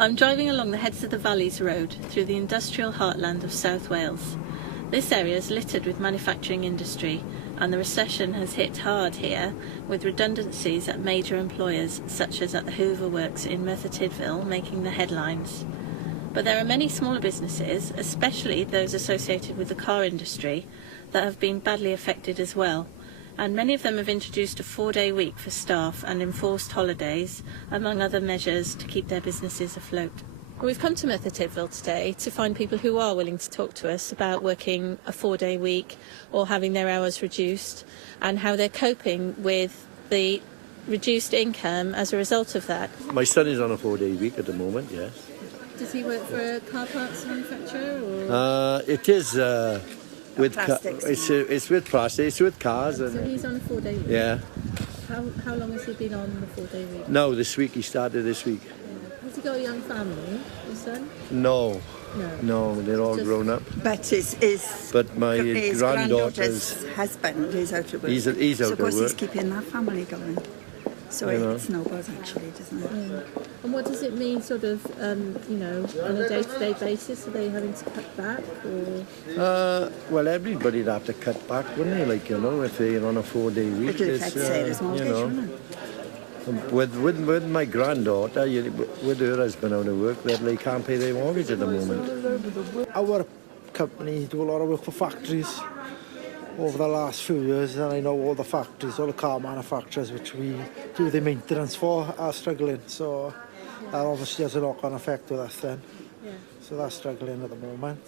I'm driving along the Heads of the Valleys road through the industrial heartland of South Wales. This area is littered with manufacturing industry, and the recession has hit hard here, with redundancies at major employers such as at the Hoover Works in Merthyr Tydfil making the headlines. But there are many smaller businesses, especially those associated with the car industry, that have been badly affected as well. And many of them have introduced a 4-day week for staff and enforced holidays, among other measures to keep their businesses afloat. Well, we've come to Merthyr Tydfil today to find people who are willing to talk to us about working a 4-day week or having their hours reduced, and how they're coping with the reduced income as a result of that. My son is on a 4-day week at the moment, yes. Does he work for a car parts manufacturer? Or? It is with it's with plastics, it's with cars. So and he's on a 4-day week? Yeah. How long has he been on the 4-day week? No, this week, he started this week. Yeah. Has he got a young family, your son? No, they're all grown up. But his my granddaughter's husband is out of work. He's out so of of course work. he's keeping that family going. So it's no good actually, doesn't it? Yeah. And what does it mean, sort of, on a day-to-day basis? Are they having to cut back, or? Well, everybody'd have to cut back, wouldn't they? If they're on a 4-day week. It'll affect Sarah's mortgage, wouldn't it? With my granddaughter, with her husband out of work, they can't pay their mortgage at the moment. Our company do a lot of work for factories over the last few years, and I know all the factories, all the car manufacturers which we do the maintenance for are struggling, so that obviously has a knock-on effect with us then. Yeah. So they're struggling at the moment.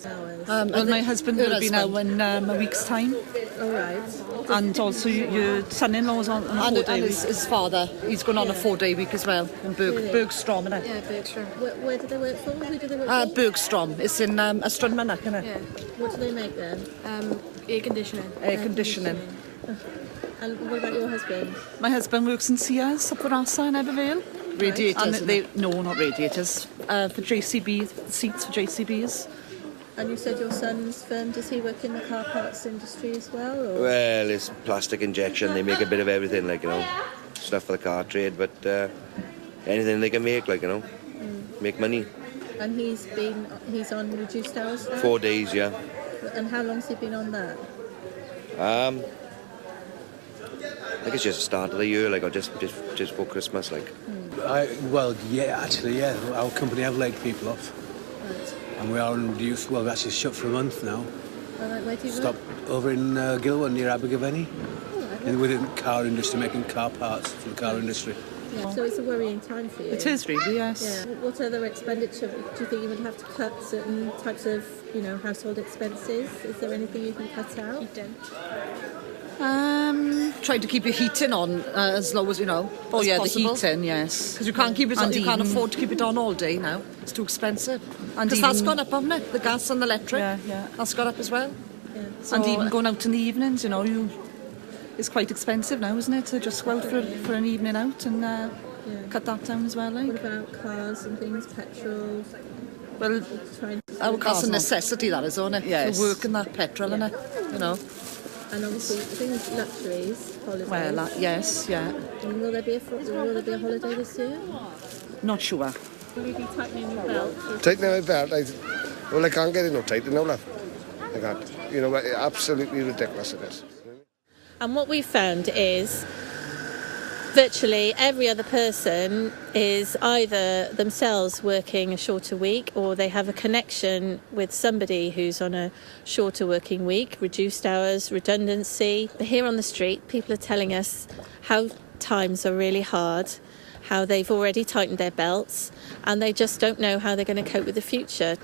Well, my husband will be now in a week's time. All right. And also your son-in-law's on a 4-day week. His father, he's going on a 4-day week as well in Bergstrom, isn't it? Yeah, Bergstrom. Where do they work for? Who do they work for? Bergstrom. It's in Astrunmanach, isn't it? Yeah. What do they make then? Air conditioning. Air conditioning. And what about your husband? My husband works in Sears up for Rasa in Evervale. Radiators. And no, not radiators. For JCB, seats for JCBs. And you said your son's firm, does he work in the car parts industry as well? Or? Well, it's plastic injection. They make a bit of everything, stuff for the car trade, but anything they can make, make money. And he's on reduced hours now? 4 days, yeah. And how long's he been on that? I think it's just the start of the year, or just for Christmas, Our company have laid people off. Right. And we are on reduced, we're actually shut for a month now. Right, where do you Stopped over in Gilwan near Abergavenny. Within the car industry, making car parts for the car industry. Yeah, so it's a worrying time for you. It is really, yes. Yeah. What other expenditure do you think you would have to cut? Certain types of, household expenses? Is there anything you can cut out? Trying to keep your heating on as low as Oh yeah, possible. the heating, yes. Because you can't keep it on. You can't afford to keep it on all day now. It's too expensive. Because that's gone up, hasn't it? The gas and the electric. Yeah. That's gone up as well. Yeah. So, and even going out in the evenings, it's quite expensive now, isn't it? To just go out for an evening out and cut that down as well. What about cars and things, petrol? Well, that's a necessity, that is, isn't it? Yes. For work and that petrol, innit? And obviously things, luxuries, holidays. Well, yes, yeah. And will there be a holiday this year? Not sure. Will you be tightening your belt? Tightening my belt? I can't get it no tighter now, love. I can't. Absolutely ridiculous it is. And what we've found is virtually every other person is either themselves working a shorter week, or they have a connection with somebody who's on a shorter working week, reduced hours, redundancy. But here on the street, people are telling us how times are really hard, how they've already tightened their belts, and they just don't know how they're going to cope with the future.